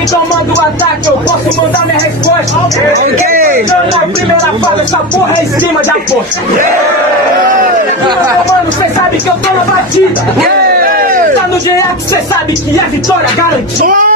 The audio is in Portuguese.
Então manda o ataque, eu posso mandar minha resposta. Ok. Na primeira fase, essa porra é em cima da posta. Mano, cê sabe que eu tô na batida. Tá no GA que cê sabe que é vitória garantida. Não,